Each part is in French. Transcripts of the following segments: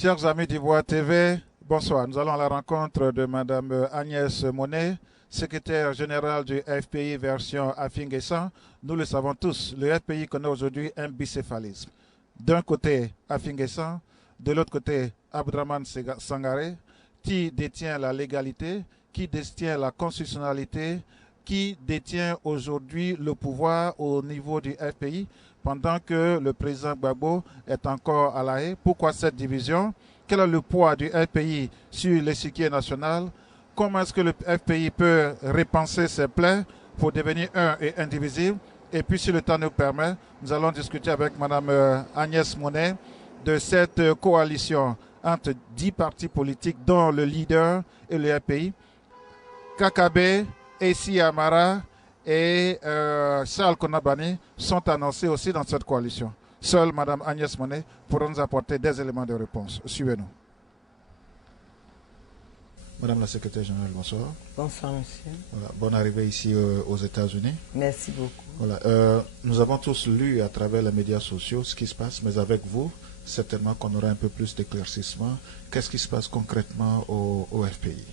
Chers amis d'Ivoire TV, bonsoir. Nous allons à la rencontre de Madame Agnès Monet, secrétaire générale du FPI version Afinguessan. Nous le savons tous, le FPI connaît aujourd'hui un bicéphalisme. D'un côté, Afinguessan, de l'autre côté, Abdraman Sangaré, qui détient la légalité, qui détient la constitutionnalité, qui détient aujourd'hui le pouvoir au niveau du FPI, pendant que le président Gbagbo est encore à La Haye. Pourquoi cette division? Quel est le poids du FPI sur l'échiquier national? Comment est-ce que le FPI peut repenser ses plaies pour devenir un et indivisible? Et puis, si le temps nous permet, nous allons discuter avec Mme Agnès Monet de cette coalition entre 10 partis politiques, dont le leader et le FPI. Kakabe, Essi Amara et Charles Konabani sont annoncés aussi dans cette coalition. Seule Mme Agnès Monet pourra nous apporter des éléments de réponse. Suivez-nous. Madame la secrétaire générale, bonsoir. Bonsoir, monsieur. Voilà, bonne arrivée ici aux États-Unis. Merci beaucoup. Voilà, nous avons tous lu à travers les médias sociaux ce qui se passe, mais avec vous, certainement qu'on aura un peu plus d'éclaircissement. Qu'est-ce qui se passe concrètement au FPI?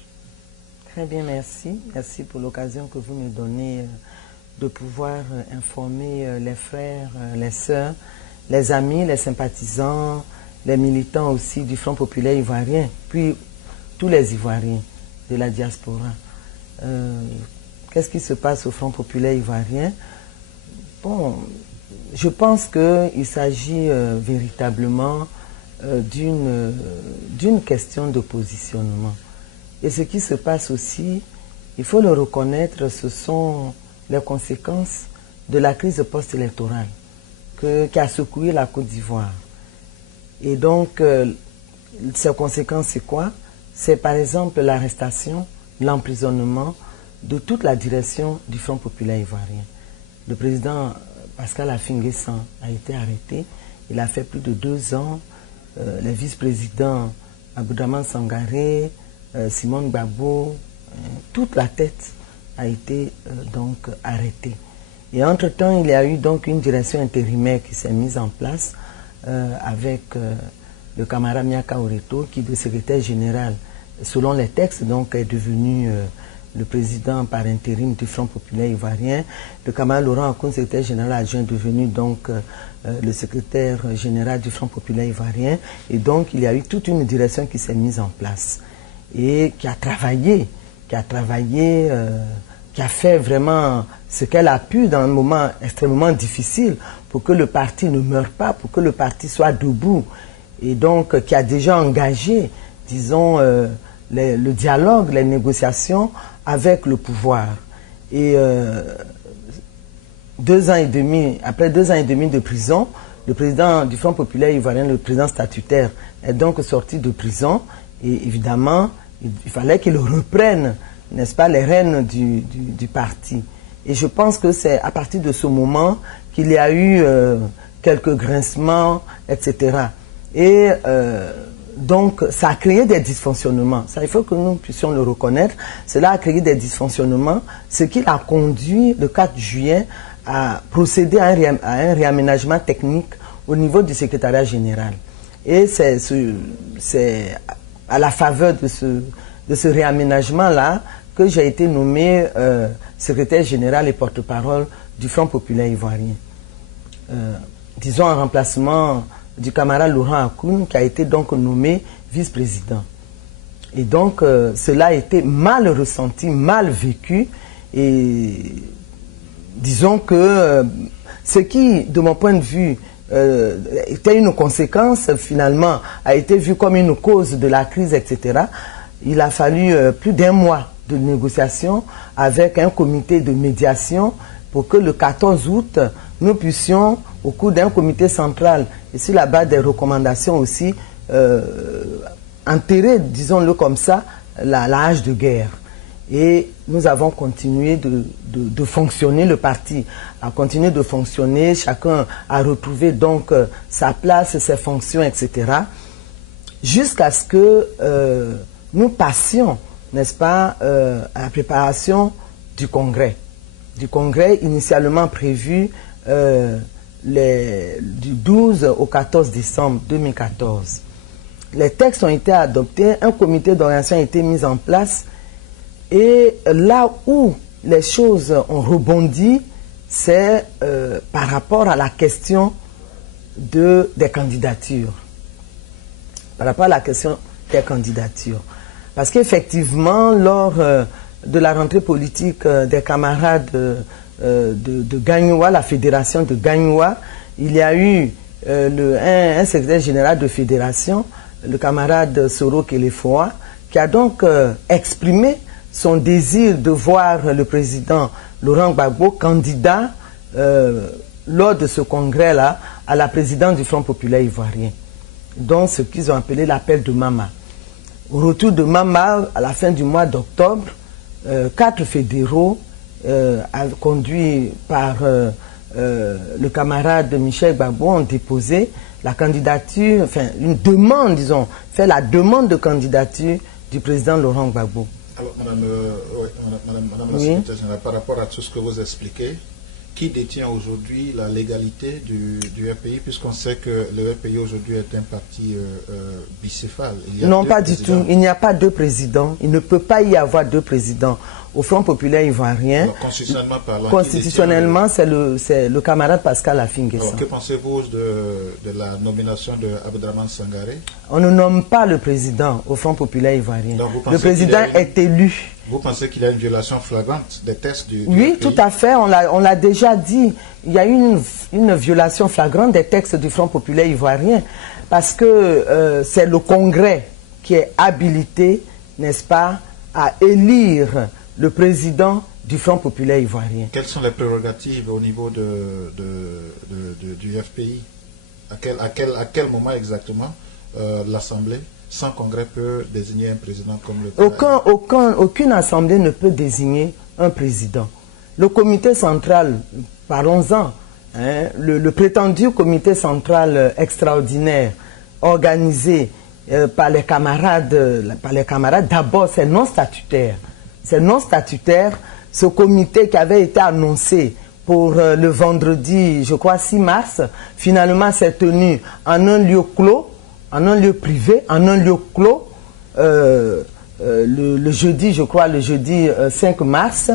Très bien, merci. Merci pour l'occasion que vous me donnez de pouvoir informer les frères, les sœurs, les amis, les sympathisants, les militants aussi du Front populaire ivoirien, puis tous les Ivoiriens de la diaspora. Qu'est-ce qui se passe au Front populaire ivoirien? Bon, je pense qu'il s'agit véritablement d'une question de positionnement. Et ce qui se passe aussi, il faut le reconnaître, ce sont les conséquences de la crise post-électorale qui a secoué la Côte d'Ivoire. Et donc, ces conséquences, c'est quoi? C'est par exemple l'arrestation, l'emprisonnement de toute la direction du Front populaire ivoirien. Le président Pascal Afinguessan a été arrêté. Il a fait plus de 2 ans. Les vice-présidents Abdraman Sangaré, Simone Gbagbo, toute la tête a été donc arrêtée. Et entre-temps, il y a eu donc une direction intérimaire qui s'est mise en place avec le camarade Miaka Oreto, qui est le secrétaire général, selon les textes, donc est devenu le président par intérim du Front populaire ivoirien. Le camarade Laurent Akoun, secrétaire général adjoint, devenu donc le secrétaire général du Front populaire ivoirien. Et donc, il y a eu toute une direction qui s'est mise en place et qui a travaillé, qui a fait vraiment ce qu'elle a pu dans un moment extrêmement difficile pour que le parti ne meure pas, pour que le parti soit debout. Et donc, qui a déjà engagé, disons, le dialogue, les négociations avec le pouvoir. Et après 2 ans et demi de prison, le président du Front populaire ivoirien, le président statutaire, est donc sorti de prison. Et évidemment, il fallait qu'il reprenne, n'est-ce pas, les rênes du parti. Et je pense que c'est à partir de ce moment qu'il y a eu quelques grincements, etc. Et donc, ça a créé des dysfonctionnements. Ça, il faut que nous puissions le reconnaître. Cela a créé des dysfonctionnements, ce qui a conduit, le 4 juillet, à procéder à un réaménagement technique au niveau du secrétariat général. Et c'est à la faveur de ce réaménagement-là que j'ai été nommé secrétaire général et porte-parole du Front populaire ivoirien. Disons en remplacement du camarade Laurent Akoun, qui a été donc nommé vice-président. Et donc, cela a été mal ressenti, mal vécu. Et disons que ce qui, de mon point de vue, était une conséquence, finalement, a été vu comme une cause de la crise, etc. Il a fallu plus d'1 mois de négociation avec un comité de médiation pour que le 14 août, nous puissions, au cours d'un comité central, et sur la base des recommandations aussi, enterrer, disons-le comme ça, la hache de guerre. Et nous avons continué de fonctionner, le parti a continué de fonctionner, chacun a retrouvé donc sa place, ses fonctions, etc. Jusqu'à ce que nous passions, n'est-ce pas, à la préparation du congrès. Du congrès initialement prévu du 12 au 14 décembre 2014. les textes ont été adoptés, un comité d'orientation a été mis en place. Et là où les choses ont rebondi, c'est par rapport à la question des candidatures. Par rapport à la question des candidatures. Parce qu'effectivement, lors de la rentrée politique des camarades de Gagnoua, la fédération de Gagnoua, il y a eu un secrétaire général de fédération, le camarade Soro Kelefoa, qui a donc exprimé son désir de voir le président Laurent Gbagbo candidat lors de ce congrès-là à la présidence du Front populaire ivoirien, donc ce qu'ils ont appelé l'appel de Mama. Au retour de Mama, à la fin du mois d'octobre, 4 fédéraux conduits par le camarade Michel Gbagbo ont déposé la candidature, enfin une demande, disons, fait la demande de candidature du président Laurent Gbagbo. Alors, madame la secrétaire générale, par rapport à tout ce que vous expliquez, qui détient aujourd'hui la légalité du FPI, puisqu'on sait que le FPI aujourd'hui est un parti bicéphale? Non, pas du tout. Il n'y a pas 2 présidents. Il ne peut pas y avoir 2 présidents au Front populaire ivoirien. Alors, constitutionnellement parlant, constitutionnellement, c'est le camarade Pascal Affi-N'Guessan. Alors, que pensez-vous de la nomination de Abdraman Sangaré? On ne nomme pas le président au Front populaire ivoirien. Le président est élu. Vous pensez qu'il y a une violation flagrante des textes du Oui, FPI? tout à fait. On l'a déjà dit. Il y a une violation flagrante des textes du Front populaire ivoirien parce que c'est le Congrès qui est habilité, n'est-ce pas, à élire le président du Front populaire ivoirien. Quelles sont les prérogatives au niveau du FPI? À quel moment exactement l'Assemblée sans congrès peut désigner un président comme le Aucune assemblée ne peut désigner un président. Le comité central, parlons-en, hein, le prétendu comité central extraordinaire organisé par les camarades, d'abord c'est non statutaire. C'est non statutaire. Ce comité qui avait été annoncé pour le vendredi, je crois 6 mars, finalement s'est tenu en un lieu clos, en un lieu privé, en un lieu clos, le jeudi, je crois, le jeudi 5 mars,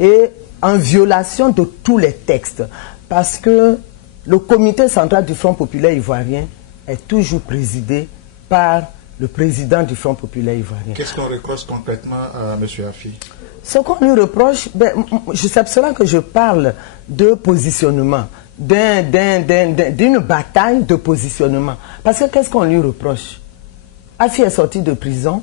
et en violation de tous les textes. Parce que le comité central du Front populaire ivoirien est toujours présidé par le président du Front populaire ivoirien. Qu'est-ce qu'on reproche concrètement à M. Affi? Ce qu'on lui reproche, c'est cela que je parle de positionnement. D'une bataille de positionnement. Parce que qu'est-ce qu'on lui reproche? Affi est sorti de prison,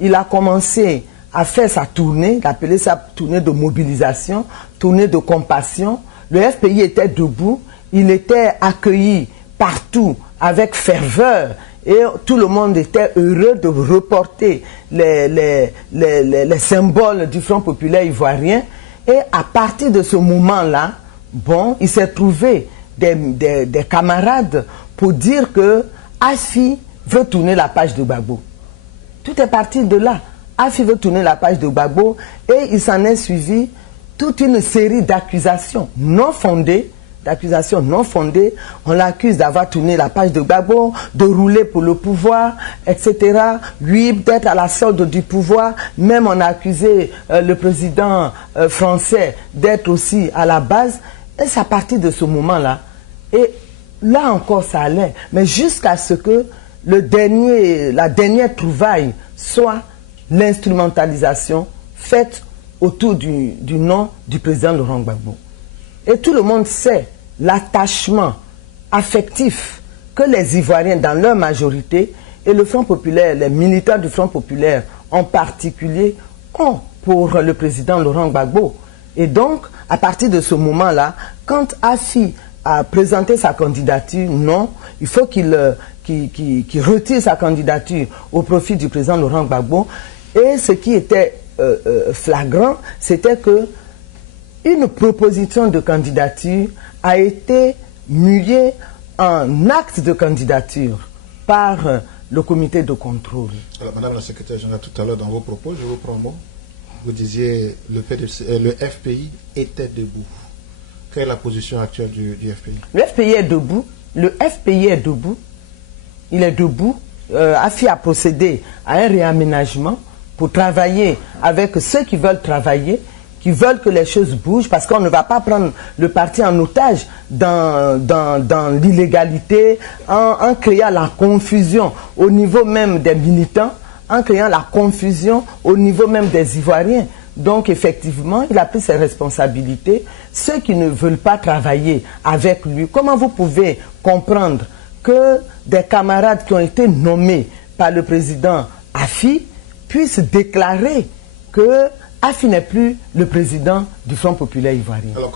il a commencé à faire sa tournée, d'appeler sa tournée de mobilisation, tournée de compassion. Le FPI était debout, il était accueilli partout avec ferveur et tout le monde était heureux de reporter les symboles du Front populaire ivoirien. Et à partir de ce moment-là, bon, il s'est trouvé des camarades pour dire que Affi veut tourner la page de Gbagbo. Tout est parti de là. Affi veut tourner la page de Gbagbo et il s'en est suivi toute une série d'accusations non fondées. On l'accuse d'avoir tourné la page de Gbagbo, de rouler pour le pouvoir, etc. Lui, d'être à la solde du pouvoir. Même on a accusé le président français d'être aussi à la base. Et c'est à partir de ce moment-là. Et là encore, ça allait. Mais jusqu'à ce que la dernière trouvaille soit l'instrumentalisation faite autour du nom du président Laurent Gbagbo. Et tout le monde sait l'attachement affectif que les Ivoiriens, dans leur majorité, et le Front populaire, les militants du Front populaire en particulier, ont pour le président Laurent Gbagbo. Et donc, à partir de ce moment-là, quand Affi a présenté sa candidature, non, il faut qu'il retire sa candidature au profit du président Laurent Gbagbo. Et ce qui était flagrant, c'était que une proposition de candidature a été muée en acte de candidature par le comité de contrôle. Alors, Madame la secrétaire générale, tout à l'heure dans vos propos, je vous prends un mot. Vous disiez le FPI était debout. Quelle est la position actuelle du FPI? Le FPI est debout. Le FPI est debout. Il est debout AFI a procédé à un réaménagement pour travailler avec ceux qui veulent travailler, qui veulent que les choses bougent, parce qu'on ne va pas prendre le parti en otage dans l'illégalité, en créant la confusion au niveau même des militants, en créant la confusion au niveau même des Ivoiriens. Donc effectivement, il a pris ses responsabilités. Ceux qui ne veulent pas travailler avec lui, comment vous pouvez comprendre que des camarades qui ont été nommés par le président AFI puissent déclarer que AFI n'est plus le président du Front populaire ivoirien? Alors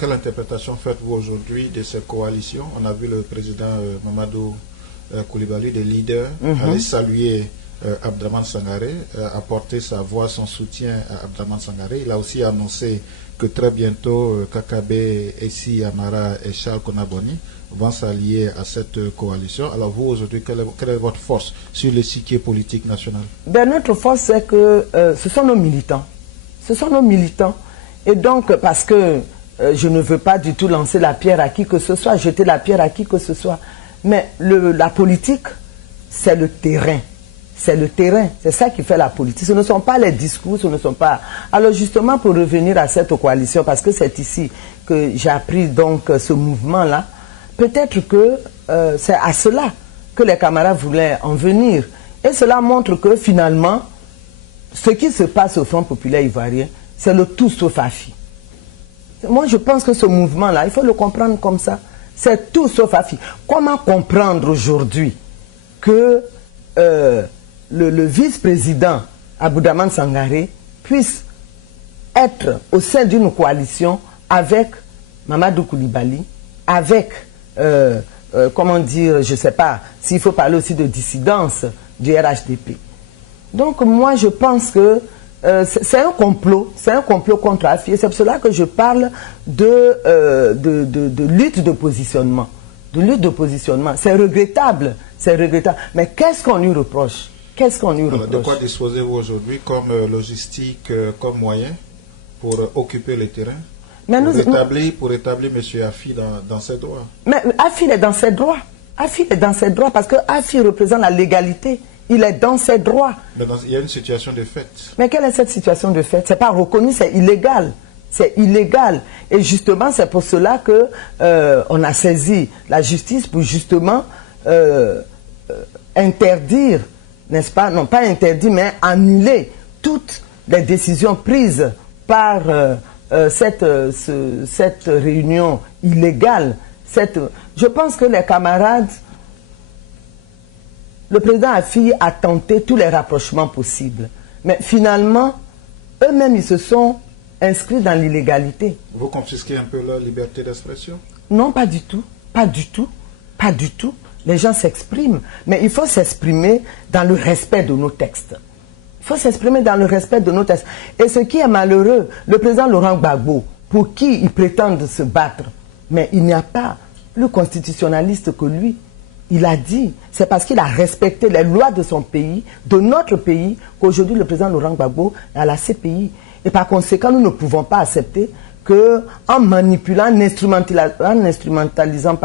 quelle interprétation faites-vous aujourd'hui de cette coalition? On a vu le président Mamadou Koulibaly, des leaders, aller saluer Abdraman Sangaré, apporter sa voix, son soutien à Abdraman Sangaré. Il a aussi annoncé que très bientôt Kakabe, Essi Amara et Charles Konaboni vont s'allier à cette coalition. Alors vous, aujourd'hui, quelle est votre force sur l'échiquier politique national? Notre force, c'est que ce sont nos militants. Ce sont nos militants. Et donc, parce que je ne veux pas du tout lancer la pierre à qui que ce soit, jeter la pierre à qui que ce soit. Mais la politique, c'est le terrain. C'est le terrain, c'est ça qui fait la politique. Ce ne sont pas les discours, ce ne sont pas... Alors justement, pour revenir à cette coalition, parce que c'est ici que j'ai appris donc ce mouvement-là, peut-être que c'est à cela que les camarades voulaient en venir. Et cela montre que finalement, ce qui se passe au Front populaire ivoirien, c'est le tout sauf AFI. Moi, je pense que ce mouvement-là, il faut le comprendre comme ça. C'est tout sauf AFI. Comment comprendre aujourd'hui que le vice-président Abdraman Sangaré puisse être au sein d'une coalition avec Mamadou Koulibaly, avec, comment dire, je ne sais pas, s'il faut parler aussi de dissidence du RHDP. Donc moi je pense que c'est un complot contre AFI, et c'est pour cela que je parle de lutte de positionnement. C'est regrettable, mais qu'est-ce qu'on lui reproche? De quoi disposez-vous aujourd'hui comme logistique, comme moyen pour occuper le terrain, pour établir M. Afi dans ses droits? Mais Afi est dans ses droits. Afi est dans ses droits parce que Afi représente la légalité. Il est dans ses droits. Mais il y a une situation de fait. Mais quelle est cette situation de fait? Ce n'est pas reconnu, c'est illégal. C'est illégal. Et justement, c'est pour cela que on a saisi la justice pour justement interdire, n'est-ce pas? Non, pas interdire, mais annuler toutes les décisions prises par cette réunion illégale. Je pense que les camarades, le président Afi a tenté tous les rapprochements possibles. Mais finalement, eux-mêmes, ils se sont inscrits dans l'illégalité. Vous confisquez un peu leur liberté d'expression? Non, pas du tout. Pas du tout. Pas du tout. Les gens s'expriment. Mais il faut s'exprimer dans le respect de nos textes. Il faut s'exprimer dans le respect de nos textes. Et ce qui est malheureux, le président Laurent Gbagbo, pour qui il prétend se battre, mais il n'y a pas plus constitutionnaliste que lui. Il a dit, c'est parce qu'il a respecté les lois de son pays, de notre pays, qu'aujourd'hui le président Laurent Gbagbo est à la CPI. Et par conséquent, nous ne pouvons pas accepter qu'en manipulant, en instrumentalisant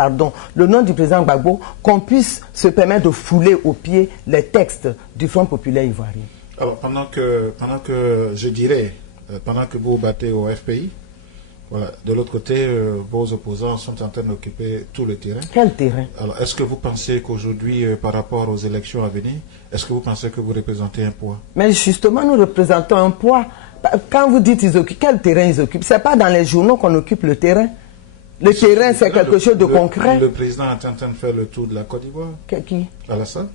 le nom du président Gbagbo, qu'on puisse se permettre de fouler aux pieds les textes du Front populaire ivoirien. Alors, pendant que vous vous battez au FPI, voilà, de l'autre côté, vos opposants sont en train d'occuper tout le terrain. Quel terrain? Alors, est-ce que vous pensez qu'aujourd'hui, par rapport aux élections à venir, est-ce que vous pensez que vous représentez un poids? Mais justement, nous représentons un poids. Quand vous dites ils occupent, quel terrain ils occupent? Ce n'est pas dans les journaux qu'on occupe le terrain. Le terrain, c'est quelque chose de concret. Le président est en train de faire le tour de la Côte d'Ivoire. Qui? Alassane?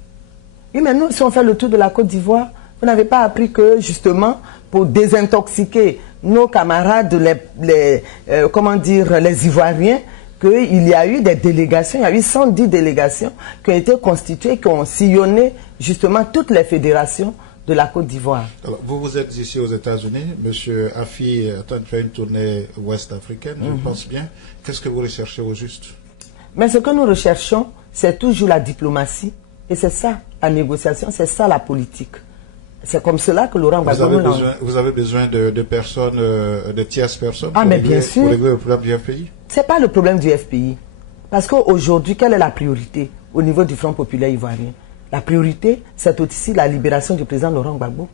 Oui, mais nous, si on fait le tour de la Côte d'Ivoire, vous n'avez pas appris que, justement, pour désintoxiquer nos camarades, les Ivoiriens, qu'il y a eu des délégations, il y a eu 110 délégations qui ont été constituées, qui ont sillonné, justement, toutes les fédérations de la Côte d'Ivoire. Alors, vous êtes ici aux États-Unis, M. Afi est en train de faire une tournée ouest-africaine, je pense bien. Qu'est-ce que vous recherchez au juste? Mais ce que nous recherchons, c'est toujours la diplomatie. Et c'est ça, la négociation, c'est ça la politique. C'est comme cela que Laurent Gbagbo... Vous avez besoin de personnes, de tierces personnes mais bien sûr. Pour régler le problème du FPI? Ce n'est pas le problème du FPI. Parce qu'aujourd'hui, quelle est la priorité? au niveau du Front populaire ivoirien. La priorité, c'est aussi la libération du président Laurent Gbagbo.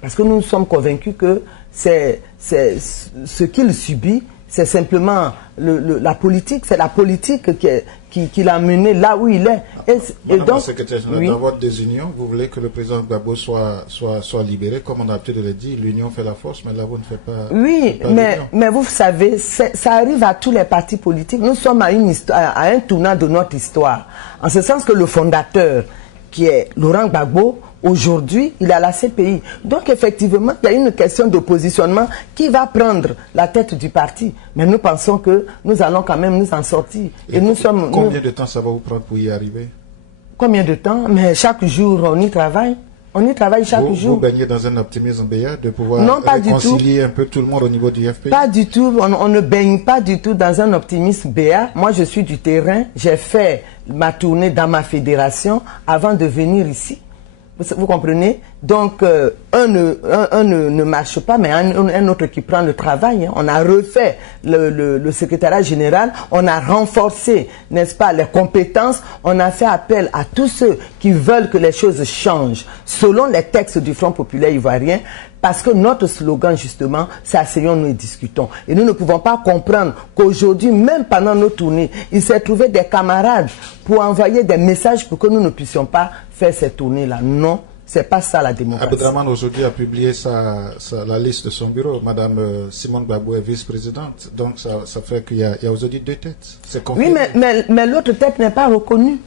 Parce que nous sommes convaincus que c'est ce qu'il subit, c'est simplement la politique, c'est la politique qui l'a mené là où il est. Madame la secrétaire générale, dans votre désunion, vous voulez que le président Gbagbo soit libéré, comme on a l'habitude de le dire, l'union fait la force, mais là vous ne faites pas. Oui, mais vous savez, ça arrive à tous les partis politiques. Nous sommes à un tournant de notre histoire. En ce sens que le fondateur, qui est Laurent Gbagbo, aujourd'hui, il est à la CPI. Donc, effectivement, il y a une question de positionnement qui va prendre la tête du parti. Mais nous pensons que nous allons quand même nous en sortir. Et combien de temps ça va vous prendre pour y arriver? Combien de temps? Mais chaque jour, on y travaille. On y travaille chaque jour. Vous baignez dans un optimisme béat de pouvoir réconcilier un peu tout le monde au niveau du FPI? Pas du tout. On ne baigne pas du tout dans un optimisme béat. Moi, je suis du terrain. J'ai fait ma tournée dans ma fédération avant de venir ici. Vous comprenez? Donc, un ne marche pas, mais un autre qui prend le travail. Hein. On a refait le secrétariat général, on a renforcé, n'est-ce pas, les compétences, on a fait appel à tous ceux qui veulent que les choses changent, selon les textes du Front populaire ivoirien, parce que notre slogan, justement, c'est asseyons-nous et discutons. Et nous ne pouvons pas comprendre qu'aujourd'hui, même pendant nos tournées, il s'est trouvé des camarades pour envoyer des messages pour que nous ne puissions pas faire ces tournées-là. Non, c'est pas ça la démocratie. Abdraman aujourd'hui a publié la liste de son bureau. Madame Simone Gbagbo est vice-présidente. Donc ça fait qu'il y a aujourd'hui deux têtes. Oui, mais l'autre tête n'est pas reconnue.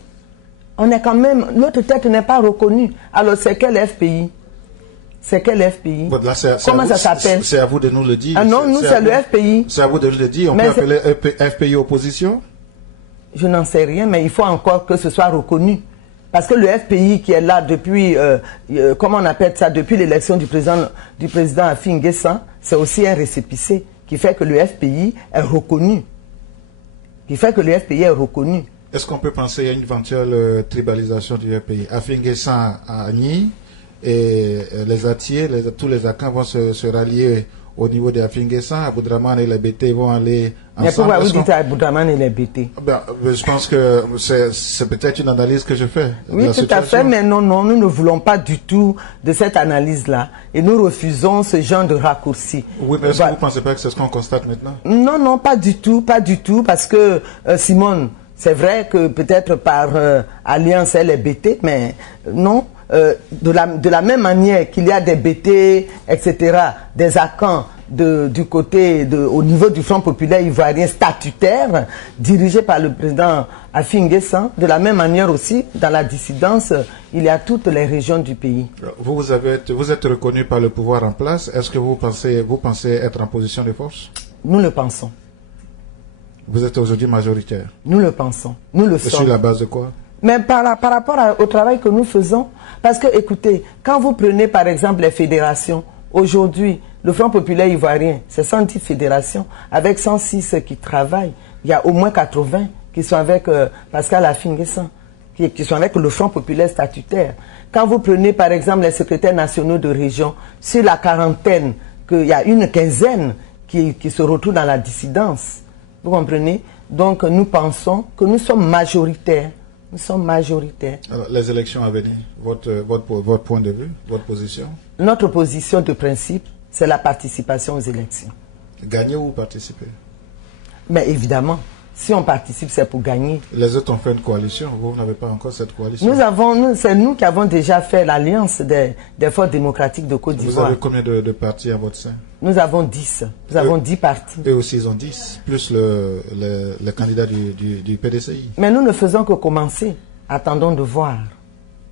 On est quand même... L'autre tête n'est pas reconnue. Alors c'est quel FPI? C'est quel FPI? Bon, là, comment ça s'appelle? C'est à vous de nous le dire. Ah non, nous c'est le FPI. C'est à vous de nous le dire. On peut appeler FPI opposition? Je n'en sais rien, mais il faut encore que ce soit reconnu. Parce que le FPI qui est là depuis, comment on appelle ça, depuis l'élection du président Affi N'Guessan, c'est aussi un récépissé qui fait que le FPI est reconnu. Est-ce qu'on peut penser à une éventuelle tribalisation du FPI? Affi N'Guessan à Nîmes et les Atiers, tous les Akans vont se rallier au niveau des Affi N'Guessan. Abdraman et les BT vont aller ensemble. Mais pourquoi vous dites Abdraman et les BT? Je pense que c'est peut-être une analyse que je fais. Oui, tout à fait, mais non, nous ne voulons pas du tout de cette analyse-là. Et nous refusons ce genre de raccourci. Oui, mais est-ce que vous ne pensez pas que c'est ce qu'on constate maintenant? Non, pas du tout, parce que Simone, c'est vrai que peut-être par alliance elle est BT, mais non. De la même manière qu'il y a des BT, etc., des ACAN du côté, au niveau du Front populaire ivoirien statutaire, dirigé par le président Affi N'Guessan, de la même manière aussi, dans la dissidence, il y a toutes les régions du pays. Vous êtes reconnu par le pouvoir en place. Est-ce que vous pensez être en position de force? Nous le pensons. Vous êtes aujourd'hui majoritaire? Nous le pensons. Nous le sommes. Sur la base de quoi? Mais par rapport au travail que nous faisons, parce que, écoutez, quand vous prenez par exemple les fédérations, aujourd'hui, le Front populaire ivoirien, c'est 110 fédérations, avec 106 qui travaillent. Il y a au moins 80 qui sont avec Pascal Affi N'Guessan, qui sont avec le Front populaire statutaire. Quand vous prenez par exemple les secrétaires nationaux de région, sur la quarantaine, qu'il y a une quinzaine qui se retrouvent dans la dissidence. Vous comprenez? Donc nous pensons que nous sommes majoritaires. Nous sommes majoritaires. Alors, les élections à venir, votre point de vue, votre position? Notre position de principe, c'est la participation aux élections. Gagner ou participer? Mais évidemment, si on participe, c'est pour gagner. Les autres ont fait une coalition, vous n'avez pas encore cette coalition? C'est nous qui avons déjà fait l'alliance des forces démocratiques de Côte d'Ivoire. Vous avez combien de partis à votre sein? Nous avons 10. Nous avons 10 partis. Eux aussi, ils ont 10, plus le candidat du PDCI. Mais nous ne faisons que commencer. Attendons de voir.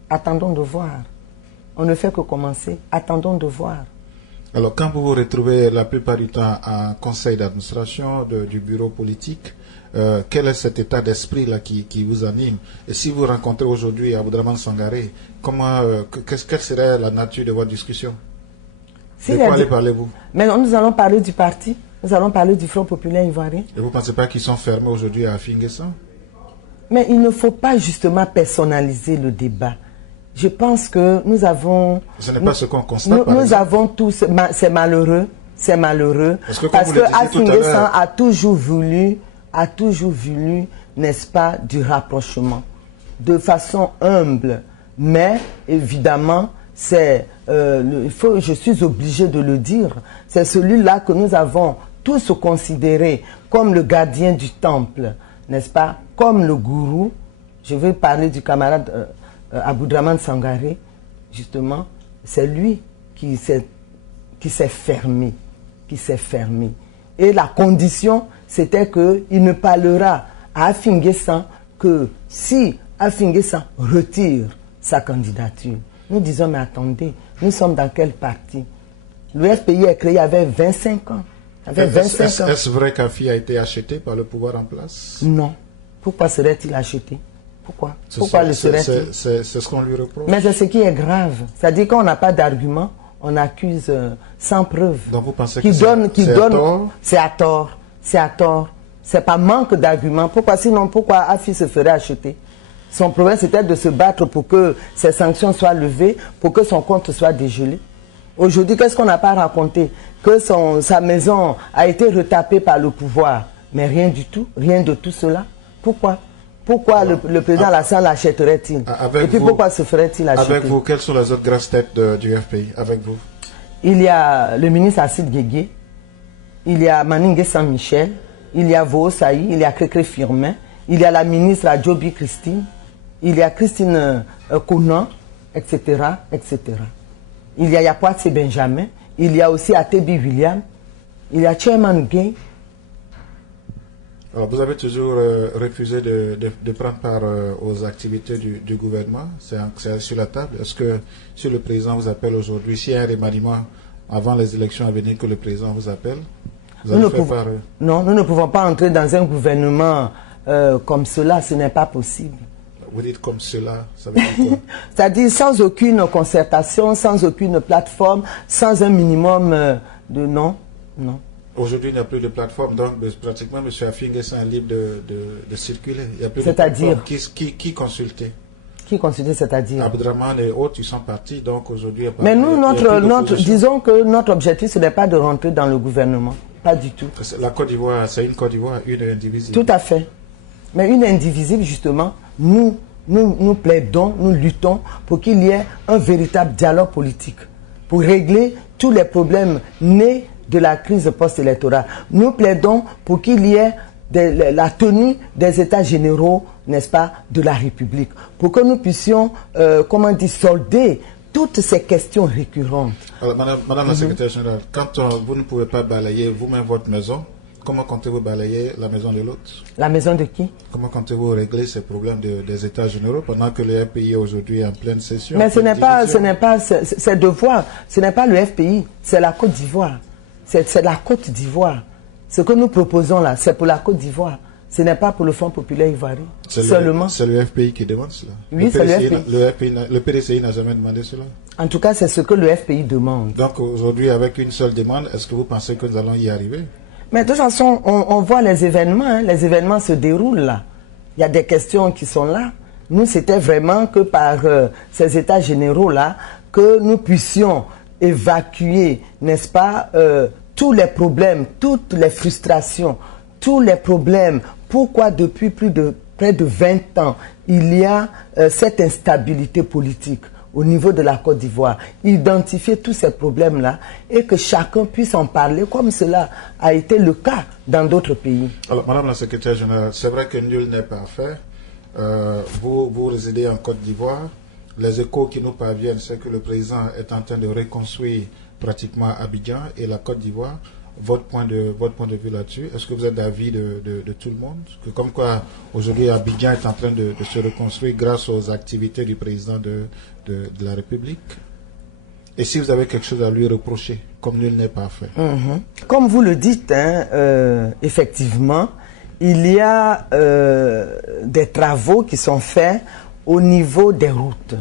Attendons de voir. On ne fait que commencer. Attendons de voir. Alors, quand vous vous retrouvez la plupart du temps en conseil d'administration du bureau politique, quel est cet état d'esprit-là qui vous anime? Et si vous rencontrez aujourd'hui Abdraman Sangaré, quelle serait la nature de votre discussion? De quoi parlez-vous? Mais nous allons parler du parti, nous allons parler du Front populaire ivoirien. Et vous ne pensez pas qu'ils sont fermés aujourd'hui à Affi N'Guessan? Mais il ne faut pas justement personnaliser le débat. Je pense que nous avons... Ce n'est pas ce qu'on constate. Nous avons tous... C'est malheureux. Parce que Affi N'Guessan a toujours voulu, n'est-ce pas, du rapprochement. de façon humble, mais évidemment, je suis obligé de le dire, c'est celui-là que nous avons tous considéré comme le gardien du temple, n'est-ce pas, comme le gourou. Je vais parler du camarade Aboudraman Sangaré, justement, c'est lui qui s'est fermé, Et la condition, c'était qu'il ne parlera à Afinguessan que si Afinguessan retire sa candidature. Nous disons, mais attendez, nous sommes dans quel parti? Le FPI est créé avec 25 ans. Est-ce vrai qu'Afi a été acheté par le pouvoir en place? Non. Pourquoi serait-il acheté? Pourquoi le serait-il? C'est ce qu'on lui reproche. Mais c'est ce qui est grave. C'est-à-dire qu'on n'a pas d'argument, on accuse sans preuve. Donc vous pensez que c'est à tort? C'est à tort. C'est pas manque d'arguments. Pourquoi Afi se ferait acheter? Son problème, c'était de se battre pour que ces sanctions soient levées, pour que son compte soit dégelé. Aujourd'hui, qu'est-ce qu'on n'a pas raconté? Que sa maison a été retapée par le pouvoir. Mais rien du tout, rien de tout cela. Pourquoi le président Alassane l'achèterait-il? Et puis pourquoi se ferait-il acheter? Avec vous, quelles sont les autres grosses têtes du FPI? Avec vous? Il y a le ministre Assid Guégué, il y a Maningé Saint-Michel, il y a Voo Saï, il y a Crécré Firmin, il y a la ministre Adjobi Christine, il y a Christine Kounan, etc., etc. Il y a Yapoati Benjamin, il y a aussi Atebi William, il y a Chairman Gay. Alors, vous avez toujours refusé de prendre part aux activités du gouvernement. C'est sur la table. Est-ce que si le président vous appelle aujourd'hui, s'il y a un remaniement avant les élections à venir que le président vous appelle, vous allez faire part... Non, nous ne pouvons pas entrer dans un gouvernement comme cela, ce n'est pas possible. Vous dites comme cela, ça veut dire quoi? C'est-à-dire sans aucune concertation, sans aucune plateforme, sans un minimum de non. Aujourd'hui, il n'y a plus de plateforme, donc pratiquement M. Afinguessan est libre de circuler. Il n'y a plus c'est-à-dire de plateforme. Qui consultait? Qui consultait, c'est-à-dire Abdraman et autres, ils sont partis, donc aujourd'hui... Mais nous, disons que notre objectif, ce n'est pas de rentrer dans le gouvernement. Pas du tout. La Côte d'Ivoire, c'est une Côte d'Ivoire, une indivisible. Tout à fait. Mais une indivisible, justement, nous plaidons, nous luttons pour qu'il y ait un véritable dialogue politique, pour régler tous les problèmes nés de la crise post-électorale. Nous plaidons pour qu'il y ait la tenue des états généraux, n'est-ce pas, de la République, pour que nous puissions, solder toutes ces questions récurrentes. Alors, Madame la secrétaire générale, quand vous ne pouvez pas balayer vous-même votre maison, comment comptez-vous balayer la maison de l'autre? La maison de qui? Comment comptez-vous régler ces problèmes des États généraux pendant que le FPI est aujourd'hui en pleine session? Mais c'est devoir. Ce n'est pas le FPI, c'est la Côte d'Ivoire. C'est la Côte d'Ivoire. Ce que nous proposons là, c'est pour la Côte d'Ivoire. Ce n'est pas pour le Front populaire ivoirien. Seulement. C'est le FPI qui demande cela. Oui, c'est le FPI. Le PDCI n'a jamais demandé cela. En tout cas, c'est ce que le FPI demande. Donc aujourd'hui, avec une seule demande, est-ce que vous pensez que nous allons y arriver? Mais de toute façon, on voit les événements. Hein. Les événements se déroulent là. Il y a des questions qui sont là. Nous, c'était vraiment que par ces états généraux-là, que nous puissions évacuer, n'est-ce pas, tous les problèmes, toutes les frustrations, tous les problèmes. Pourquoi depuis près de 20 ans, il y a cette instabilité politique au niveau de la Côte d'Ivoire, identifier tous ces problèmes-là et que chacun puisse en parler comme cela a été le cas dans d'autres pays. Alors, Madame la secrétaire générale, c'est vrai que nul n'est parfait. Vous résidez en Côte d'Ivoire. Les échos qui nous parviennent, c'est que le président est en train de reconstruire pratiquement Abidjan et la Côte d'Ivoire. Votre point de vue là-dessus, est-ce que vous êtes d'avis de tout le monde? Que comme quoi, aujourd'hui, Abidjan est en train de se reconstruire grâce aux activités du président de la République? Et si vous avez quelque chose à lui reprocher, comme nul n'est parfait? Comme vous le dites, hein, effectivement, il y a des travaux qui sont faits au niveau des routes,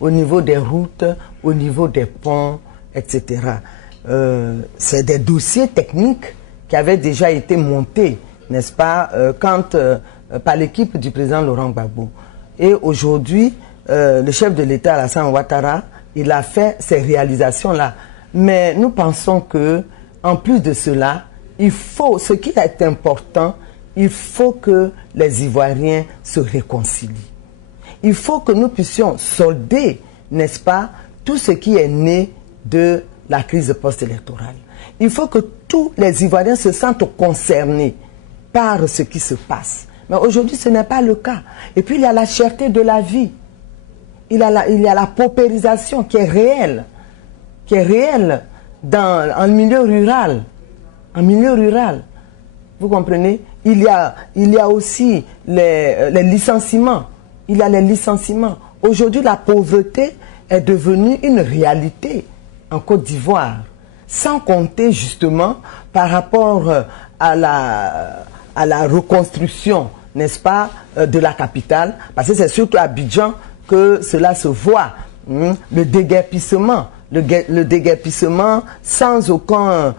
au niveau des ponts, etc. C'est des dossiers techniques qui avaient déjà été montés, n'est-ce pas, par l'équipe du président Laurent Gbagbo. Et aujourd'hui, le chef de l'État, Alassane Ouattara, il a fait ces réalisations-là. Mais nous pensons que, en plus de cela, ce qui est important, il faut que les Ivoiriens se réconcilient. il faut que nous puissions solder, n'est-ce pas, tout ce qui est né de la crise post-électorale. Il faut que tous les Ivoiriens se sentent concernés par ce qui se passe. Mais aujourd'hui, ce n'est pas le cas. Et puis, il y a la cherté de la vie. Il y a la paupérisation qui est réelle en milieu rural. En milieu rural. Vous comprenez? Il y a aussi les licenciements. Il y a les licenciements. Aujourd'hui, la pauvreté est devenue une réalité en Côte d'Ivoire. Sans compter justement par rapport à la reconstruction, n'est-ce pas, de la capitale. Parce que c'est surtout à Abidjan que cela se voit. Le déguerpissement. Le déguerpissement sans aucune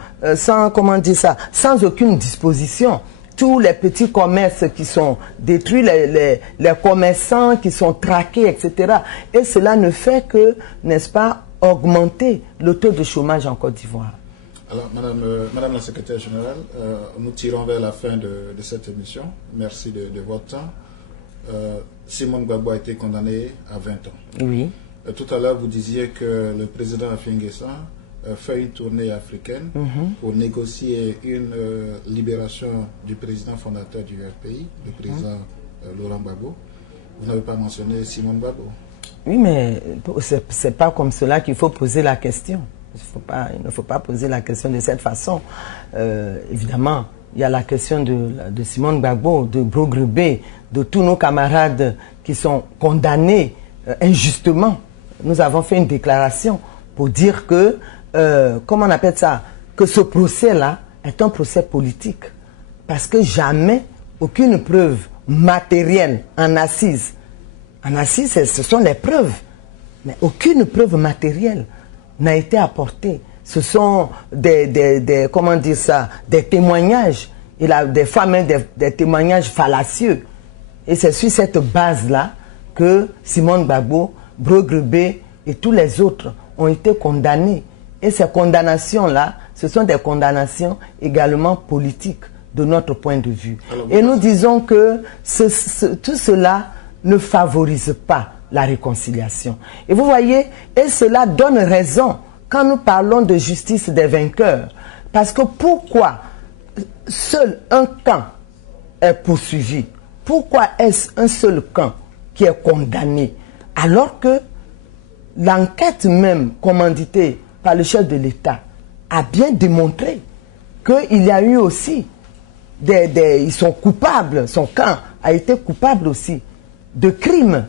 disposition. Tous les petits commerces qui sont détruits, les commerçants qui sont traqués, etc. Et cela ne fait que, n'est-ce pas, augmenter le taux de chômage en Côte d'Ivoire. Alors, Madame la Secrétaire Générale, nous tirons vers la fin de cette émission. Merci de votre temps. Simone Gbagbo a été condamné à 20 ans. Oui. Tout à l'heure, vous disiez que le président Afingessa fait une tournée africaine pour négocier une libération du président fondateur du RPI, le président Laurent Gbagbo. Vous n'avez pas mentionné Simone Gbagbo. Oui, mais c'est pas comme cela qu'il faut poser la question. Il ne faut pas poser la question de cette façon. Évidemment, il y a la question de Simone Gbagbo, de Brogrebe, de tous nos camarades qui sont condamnés injustement. Nous avons fait une déclaration pour dire que, comment on appelle ça, que ce procès-là est un procès politique. Parce que jamais, aucune preuve matérielle en assise, ce sont les preuves, mais aucune preuve matérielle n'a été apportée. Ce sont comment dire ça, des témoignages, des fois même des témoignages fallacieux. Et c'est sur cette base-là que Simone Gbagbo, Brogrebe et tous les autres ont été condamnés. Et ces condamnations-là, ce sont des condamnations également politiques de notre point de vue. Et nous disons que tout cela ne favorise pas la réconciliation. Et vous voyez, et cela donne raison quand nous parlons de justice des vainqueurs. Parce que pourquoi seul un camp est poursuivi? Pourquoi est-ce un seul camp qui est condamné? Alors que l'enquête même commanditée par le chef de l'État a bien démontré qu'il y a eu aussi ils sont coupables, son camp a été coupable aussi de crimes.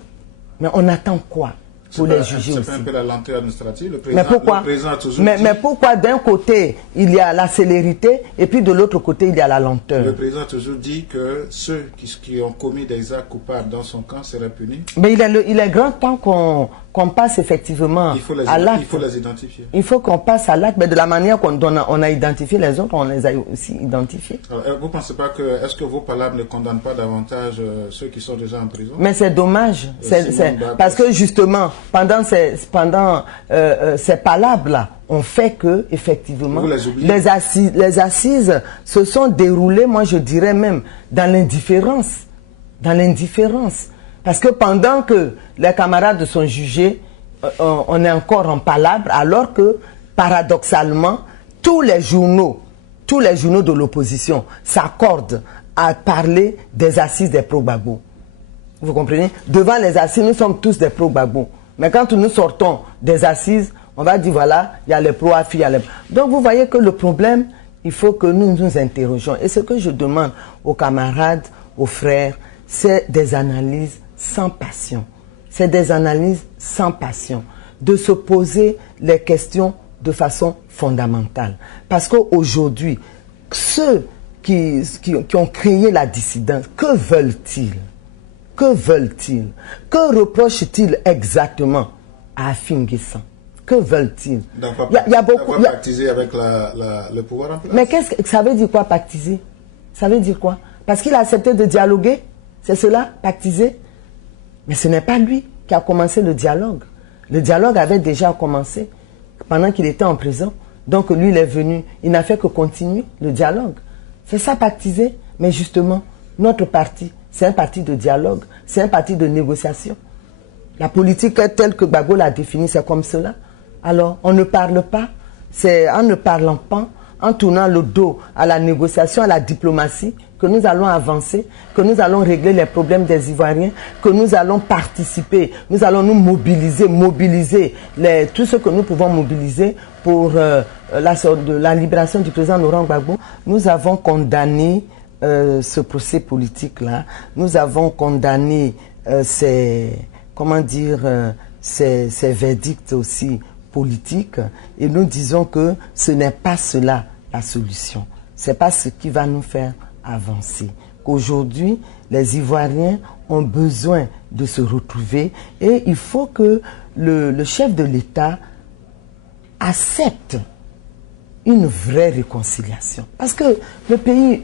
Mais on attend quoi pour les juger aussi? C'est un peu la lenteur administrative. Le président, mais pourquoi? Le président a toujours mais pourquoi d'un côté il y a la célérité et puis de l'autre côté il y a la lenteur? Le président a toujours dit que ceux qui ont commis des actes coupables dans son camp seraient punis. Mais il est grand temps qu'on passe effectivement à l'acte. Il faut les identifier. Il faut qu'on passe à l'acte, mais de la manière dont on a identifié les autres, on les a aussi identifiés. Alors, vous ne pensez pas que, est-ce que vos palabres ne condamnent pas davantage ceux qui sont déjà en prison? Mais c'est dommage, parce que justement, pendant ces palabres-là, on fait que, effectivement, les assises se sont déroulées, moi je dirais même, dans l'indifférence. Dans l'indifférence. Parce que pendant que les camarades sont jugés, on est encore en palabres, alors que, paradoxalement, tous les journaux de l'opposition s'accordent à parler des assises des pro-Gbagbo. Vous comprenez? Devant les assises, nous sommes tous des pro-Gbagbo. Mais quand nous sortons des assises, on va dire voilà, il y a les pro-Afi, il y a les... Donc vous voyez que le problème, il faut que nous nous interrogions. Et ce que je demande aux camarades, aux frères, c'est des analyses sans passion. C'est des analyses sans passion. De se poser les questions de façon fondamentale. Parce qu'aujourd'hui, ceux qui ont créé la dissidence, que veulent-ils? Que veulent-ils? Que reprochent-ils exactement à Afingessa? Que veulent-ils? Il y a beaucoup pactiser avec le pouvoir en place. Mais qu'est-ce que ça veut dire quoi, pactiser? Ça veut dire quoi? Parce qu'il a accepté de dialoguer? C'est cela, pactiser? Mais ce n'est pas lui qui a commencé le dialogue. Le dialogue avait déjà commencé pendant qu'il était en prison. Donc lui, il est venu, il n'a fait que continuer le dialogue. C'est ça, pactiser? Mais justement, notre parti, c'est un parti de dialogue, c'est un parti de négociation. La politique telle que Gbagbo l'a définie, c'est comme cela. Alors, on ne parle pas, c'est en ne parlant pas, en tournant le dos à la négociation, à la diplomatie, que nous allons avancer, que nous allons régler les problèmes des Ivoiriens, que nous allons participer, nous allons nous mobiliser tout ce que nous pouvons mobiliser pour la libération du président Laurent Gbagbo. Nous avons condamné ce procès politique-là, nous avons condamné ces verdicts aussi politiques, et nous disons que ce n'est pas cela la solution. Ce n'est pas ce qui va nous faire avancer. Qu'aujourd'hui, les Ivoiriens ont besoin de se retrouver et il faut que le chef de l'État accepte une vraie réconciliation. Parce que le pays,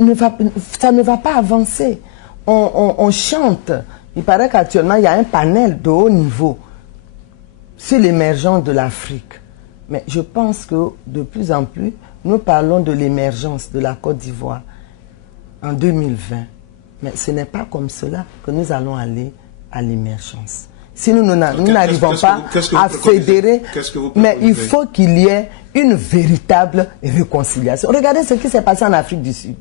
ça ne va pas avancer. On chante. Il paraît qu'actuellement, il y a un panel de haut niveau sur l'émergence de l'Afrique. Mais je pense que de plus en plus, nous parlons de l'émergence de la Côte d'Ivoire en 2020. Mais ce n'est pas comme cela que nous allons aller à l'émergence. Si nous n'arrivons pas à fédérer, mais il faut qu'il y ait une véritable réconciliation. Regardez ce qui s'est passé en Afrique du Sud.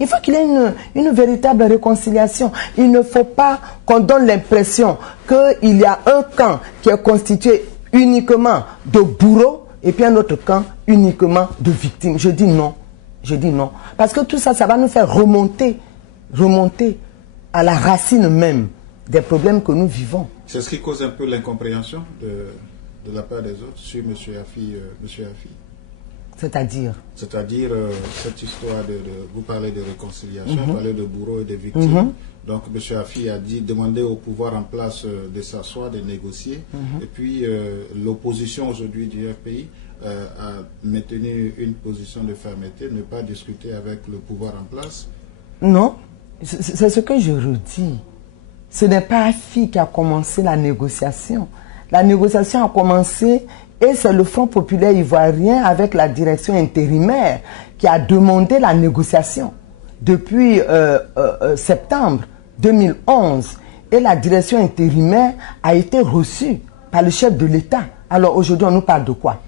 Il faut qu'il y ait une véritable réconciliation. Il ne faut pas qu'on donne l'impression qu'il y a un camp qui est constitué uniquement de bourreaux et puis un autre camp uniquement de victimes. Je dis non. Je dis non. Parce que tout ça, ça va nous faire remonter à la racine même des problèmes que nous vivons. C'est ce qui cause un peu l'incompréhension de la part des autres sur M. Affi. C'est-à-dire cette histoire vous parlez de réconciliation, vous parlez de bourreaux et de victimes. Donc M. Affi a dit demander au pouvoir en place de s'asseoir, de négocier. Et puis l'opposition aujourd'hui du FPI a maintenu une position de fermeté, ne pas discuter avec le pouvoir en place. Non, c'est ce que je redis. Ce n'est pas Affi qui a commencé la négociation. La négociation a commencé et c'est le Front populaire ivoirien avec la direction intérimaire qui a demandé la négociation depuis septembre 2011. Et la direction intérimaire a été reçue par le chef de l'État. Alors aujourd'hui, on nous parle de quoi?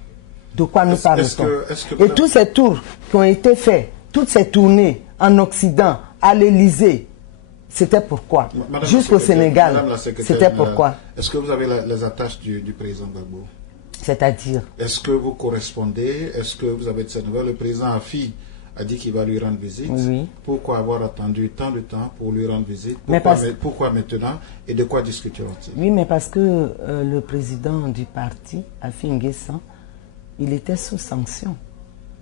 De quoi nous parle-t-on? Et tous ces tours qui ont été faits, toutes ces tournées en Occident, à l'Élysée, c'était pourquoi? Jusqu'au Sénégal, c'était pourquoi? Est-ce que vous avez les attaches du président Gbagbo? C'est-à-dire? Est-ce que vous correspondez? Est-ce que vous avez de ces nouvelles? Le président Affi a dit qu'il va lui rendre visite. Oui. Pourquoi avoir attendu tant de temps pour lui rendre visite? Pourquoi maintenant? Et de quoi discutera-t-il? Oui, mais parce que le président du parti, Affi N'Guessan, il était sous sanction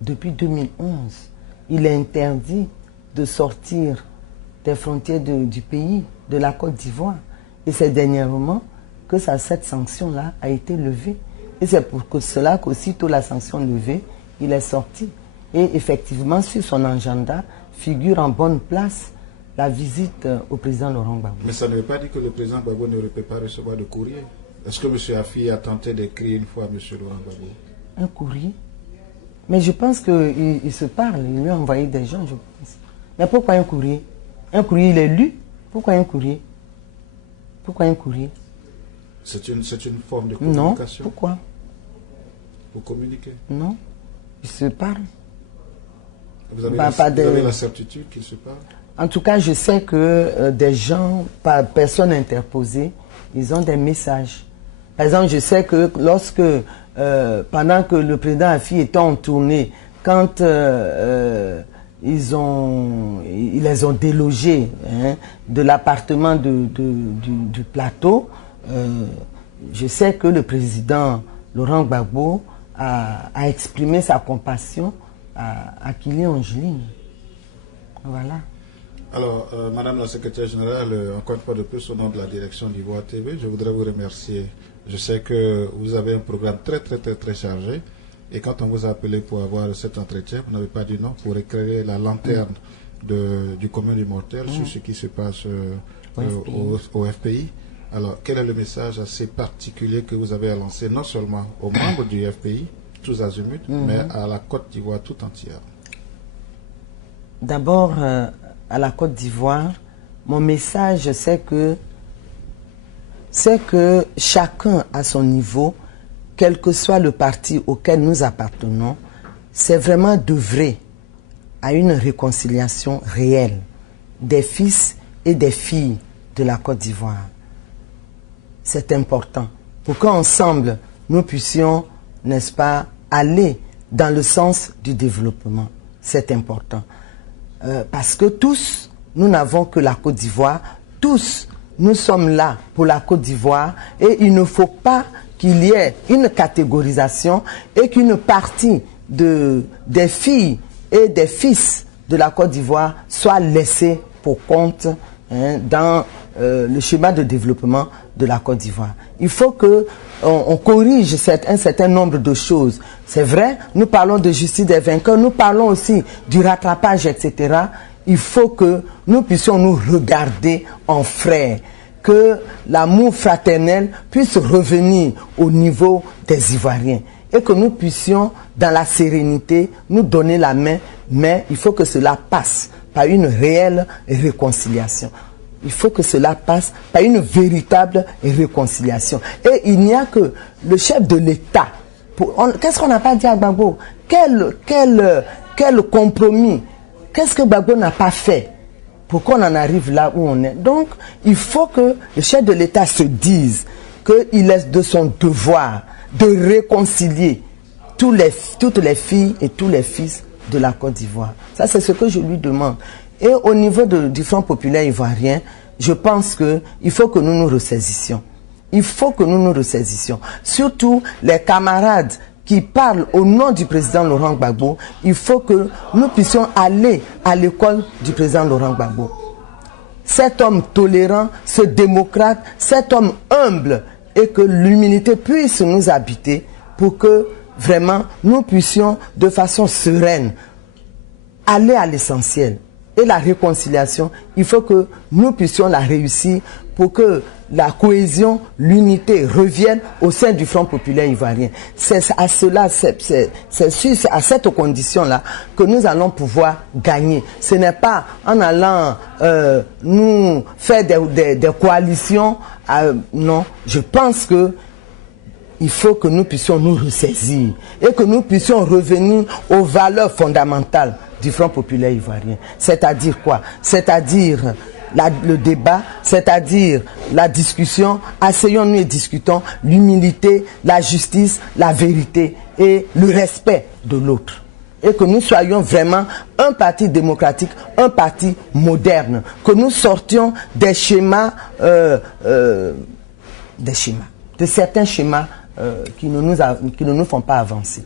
depuis 2011. Il est interdit de sortir des frontières du pays, de la Côte d'Ivoire. Et c'est dernièrement que cette sanction-là a été levée. Et c'est pour cela qu'aussitôt la sanction levée, il est sorti. Et effectivement, sur son agenda, figure en bonne place la visite au président Laurent Gbagbo. Mais ça ne veut pas dire que le président Gbagbo ne peut pas recevoir de courrier. Est-ce que M. Affi a tenté d'écrire une fois à M. Laurent Gbagbo? Un courrier? Mais je pense qu'il se parle, il lui a envoyé des gens, je pense. Mais pourquoi un courrier? Un courrier, il est lu. Pourquoi un courrier? Pourquoi un courrier? C'est une forme de communication. Non, pourquoi? Pour communiquer? Non, ils se parlent. Vous avez la certitude qu'ils se parlent? En tout cas, je sais que des gens, par personne interposée, ils ont des messages. Par exemple, je sais que lorsque, pendant que le président Affi était en tournée, quand ils les ont délogés de l'appartement du plateau, je sais que le président Laurent Gbagbo a exprimé sa compassion à Kili Angeline. Voilà. Alors, Madame la Secrétaire Générale, encore une fois de plus au nom de la direction d'Ivoire TV, je voudrais vous remercier. Je sais que vous avez un programme très chargé. Et quand on vous a appelé pour avoir cet entretien, vous n'avez pas dit non pour éclairer la lanterne du commun du mortel sur ce qui se passe au FPI. Alors, quel est le message assez particulier que vous avez à lancer, non seulement aux membres du FPI, tous azimuts, mais à la Côte d'Ivoire tout entière? D'abord, à la Côte d'Ivoire, mon message, c'est que c'est que chacun à son niveau, quel que soit le parti auquel nous appartenons, c'est vraiment d'œuvrer à une réconciliation réelle des fils et des filles de la Côte d'Ivoire. C'est important pour qu'ensemble nous puissions, n'est-ce pas, aller dans le sens du développement. C'est important. Parce que tous, nous n'avons que la Côte d'Ivoire, tous, nous sommes là pour la Côte d'Ivoire et il ne faut pas qu'il y ait une catégorisation et qu'une partie des filles et des fils de la Côte d'Ivoire soit laissée pour compte dans le schéma de développement de la Côte d'Ivoire. Il faut qu'on corrige un certain nombre de choses. C'est vrai, nous parlons de justice des vainqueurs, nous parlons aussi du rattrapage, etc. Il faut que nous puissions nous regarder en frères, que l'amour fraternel puisse revenir au niveau des Ivoiriens et que nous puissions, dans la sérénité, nous donner la main, mais il faut que cela passe par une réelle réconciliation. Il faut que cela passe par une véritable réconciliation. Et il n'y a que le chef de l'État. Qu'est-ce qu'on n'a pas dit à Gbagbo? Quel compromis? Qu'est-ce que Gbagbo n'a pas fait pour qu'on en arrive là où on est? Donc, il faut que le chef de l'État se dise qu'il est de son devoir de réconcilier toutes les filles et tous les fils de la Côte d'Ivoire. Ça, c'est ce que je lui demande. Et au niveau du Front populaire ivoirien, je pense qu'il faut que nous nous ressaisissions. Il faut que nous nous ressaisissions. Surtout les camarades qui parlent au nom du président Laurent Gbagbo, il faut que nous puissions aller à l'école du président Laurent Gbagbo. Cet homme tolérant, ce démocrate, cet homme humble, et que l'humilité puisse nous habiter pour que vraiment nous puissions de façon sereine aller à l'essentiel. Et la réconciliation, il faut que nous puissions la réussir pour que la cohésion, l'unité reviennent au sein du Front populaire ivoirien. C'est à cela, c'est à cette condition-là que nous allons pouvoir gagner. Ce n'est pas en allant nous faire des coalitions. Non, je pense que il faut que nous puissions nous ressaisir et que nous puissions revenir aux valeurs fondamentales du Front populaire ivoirien. C'est-à-dire quoi? C'est-à-dire le débat, c'est-à-dire la discussion. Asseyons-nous et discutons l'humilité, la justice, la vérité et le respect de l'autre. Et que nous soyons vraiment un parti démocratique, un parti moderne. Que nous sortions des schémas, de certains schémas qui ne nous font pas avancer.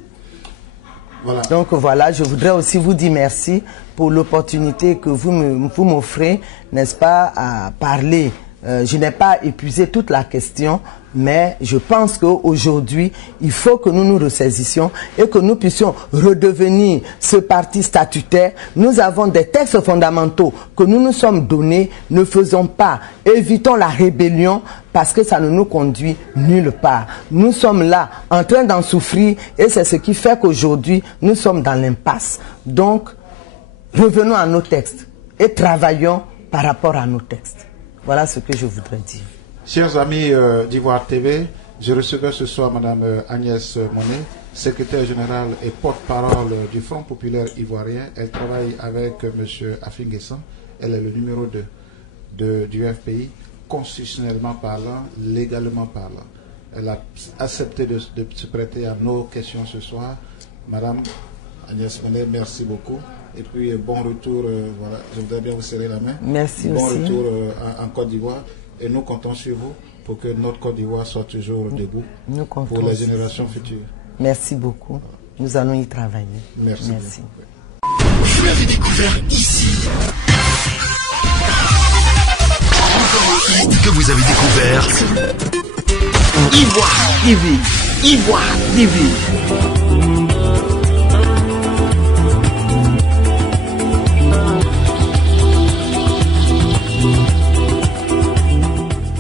Voilà. Donc voilà, je voudrais aussi vous dire merci pour l'opportunité que vous m'offrez, n'est-ce pas, à parler. Je n'ai pas épuisé toute la question, mais je pense qu'aujourd'hui, il faut que nous nous ressaisissions et que nous puissions redevenir ce parti statutaire. Nous avons des textes fondamentaux que nous nous sommes donnés. Ne faisons pas, évitons la rébellion parce que ça ne nous conduit nulle part. Nous sommes là en train d'en souffrir et c'est ce qui fait qu'aujourd'hui, nous sommes dans l'impasse. Donc, revenons à nos textes et travaillons par rapport à nos textes. Voilà ce que je voudrais dire. Chers amis d'Ivoire TV, je recevais ce soir Mme Agnès Monet, secrétaire générale et porte-parole du Front populaire ivoirien. Elle travaille avec M. Afing Guessan. Elle est le numéro 2 du FPI, constitutionnellement parlant, légalement parlant. Elle a accepté de se prêter à nos questions ce soir. Mme Agnès Monet, merci beaucoup. Et puis, bon retour, voilà, je voudrais bien vous serrer la main. Merci bon aussi. Bon retour en Côte d'Ivoire. Et nous comptons sur vous pour que notre Côte d'Ivoire soit toujours debout pour les générations futures. Merci beaucoup. Nous allons y travailler. Merci. Vous l'avez découvert ici. Que vous avez découvert Ivoire TV. Ivoire TV.